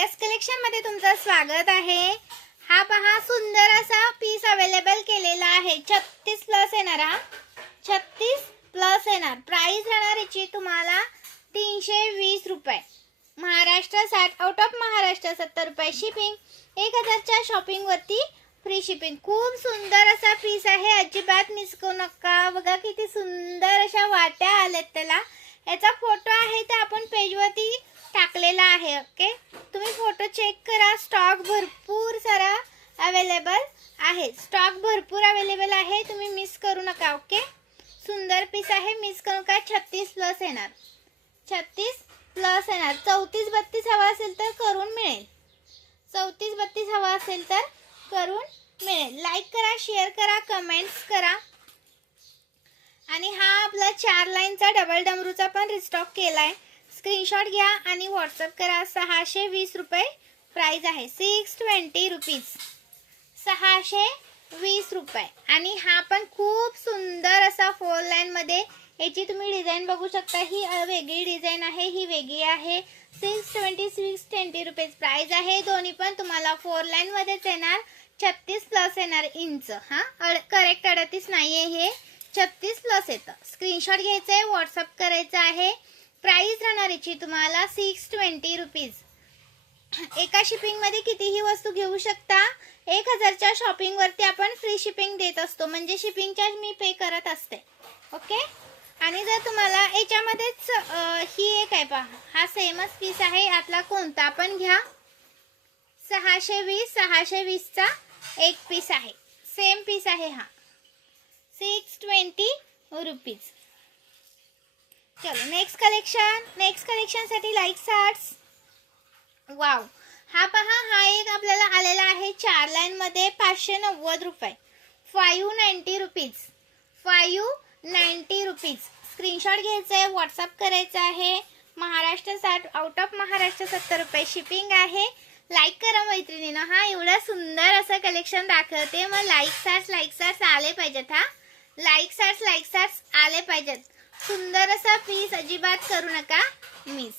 Yes collection मध्ये तुमचं स्वागत आहे। हा पहा सुंदर असा पीस अवेलेबल केलेला आहे। 36 प्लस येणार, 36 प्लस येणार। प्राइस राहणार याची तुम्हाला 320 रुपये। महाराष्ट्र 60, आउट ऑफ महाराष्ट्र 70 रुपये शिपिंग। 1000च्या शॉपिंग वरती फ्री शिपिंग। खूप सुंदर असा पीस आहे, अजिबात मिस करू नका। बघा किती सुंदर अशा वाट्या आल्यात त्याला। याचा फोटो आहे ते आपण पेज वरती टाकलेला आहे। ओके, तुम्ही फोटो चेक करा। स्टॉक भरपूर सारा अवेलेबल आहे, स्टॉक भरपूर अवेलेबल आहे, तुम्ही मिस करू नका। ओके, सुंदर पीस आहे, मिस करू नका। 36 प्लस येणार, 36 प्लस येणार। 34-32 हवा असेल तर करून मिळेल, 34-32 हवा असेल तर करून मिळेल। लाईक करा, शेअर करा, कमेंट्स करा। आणि हा आपला 4 लाईनचा डबल डमरूचा पण रिस्टॉक केलाय। स्क्रीनशॉट घ्या आणि व्हॉट्सअप करा। 620 रुपये प्राइस आहे, 620 रुपीज, 620 रुपये। आणि हा पण खूप सुंदर असा 4 लाईन मध्ये याची तुम्ही डिझाइन बघू शकता। ही वेगळी डिझाइन आहे, ही वेगळी आहे। 620 रुपीज प्राइस आहे। दोन्ही पण तुम्हाला 4 लाईन मध्येच येणार। 36 प्लस येणार इंच। हा करेक्ट 38 नाहीये, हे 36 प्लस येतं। स्क्रीनशॉट घ्यायचा आहे, व्हॉट्सअप करायचं आहे। प्राइस राहणार याची तुम्हाला 620 रुपीज। एका शिपिंग मध्ये कितीही वस्तू घेऊ शकता। 1000च्या शॉपिंग वरती आपण फ्री शिपिंग देत असतो, म्हणजे शिपिंग चार्ज मी पे करत असते। ओके, आणि जर तुम्हाला याच्यामध्येच ही एक आहे पहा, हा सेमच पीस आहे, यातला कोणता पण घ्या। 620 चा एक पीस आहे, सेम पीस आहे हा, 620 रुपीज। चलो नेक्स्ट कलेक्शन साठी लाईक स्टार्स। वाव, हा पहा, हा एक आपल्याला आलेला आहे 4 लाईन मध्ये 590 रुपये, 590 रुपीज, 590 रुपीज। स्क्रीनशॉट घ्यायचा आहे, व्हॉट्सअप करायचा आहे। महाराष्ट्र 60, आउट ऑफ महाराष्ट्र 70 रुपये शिपिंग आहे। लाईक करा मैत्रिणींनो। हा एवढा सुंदर असं कलेक्शन दाखवते, मग लाईक स्टार्स आले पाहिजेत। हा लाईक स्टार्स आले पाहिजेत। सुंदर असा पीस, अजिबात करू नका मिस।